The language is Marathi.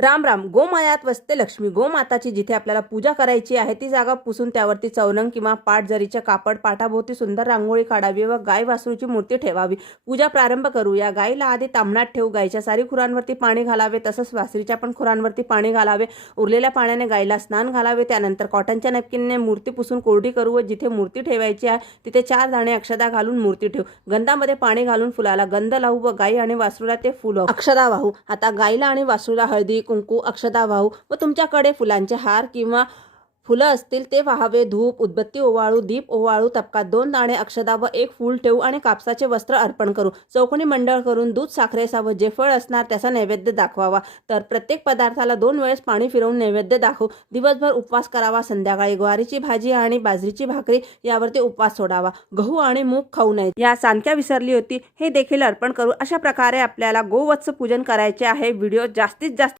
राम राम. गोमायात वसते लक्ष्मी. गोमाताची जिथे आपल्याला पूजा करायची आहे ती जागा पुसून त्यावरती चौरंग किंवा पाटजरीच्या कापड पाटाभोवती सुंदर रांगोळी काढावी व गाय वासरूची मूर्ती ठेवावी. पूजा प्रारंभ करू या गायीला आधी तांबणात ठेवू गायीच्या सारी खुरांवरती पाणी घालावे तसंच वासरीच्या पण खुरांवरती पाणी घालावे. उरलेल्या पाण्याने गायीला स्नान घालावे. त्यानंतर कॉटनच्या नॅपकिनने मूर्ती पुसून कोरडी करू व जिथे मूर्ती ठेवायची आहे तिथे चार दाणे अक्षदा घालून मूर्ती ठेवू. गंधामध्ये पाणी घालून फुलाला गंध लावू व गायी आणि वासरूला ते फुलं अक्षदा वाहू. आता गायीला आणि वासरूला हळदी कुंकू अक्षदा वाहू व तुमच्याकडे फुलांचे हार किंवा फुलं असतील ते वाहावे धूप उदबत्ती ओवाळू दीप ओवाळू तपकात दोन दाणे अक्षदा व एक फूल ठेवू आणि कापसाचे वस्त्र अर्पण करू. चौकणी मंडळ करून दूध साखरेचा व जे फळ असणार त्याचा नैवेद्य दाखवावा. तर प्रत्येक पदार्थाला दोन वेळेस पाणी फिरवून नैवेद्य दाखवू. दिवसभर उपवास करावा. संध्याकाळी ज्वारीची भाजी आणि बाजरीची भाकरी यावरती उपवास सोडावा. गहू आणि मूग खाऊ नये या सांख्या विसरली होती हे देखील अर्पण करू. अशा प्रकारे आपल्याला गोवत्स पूजन करायचे आहे. व्हिडिओ जास्तीत जास्त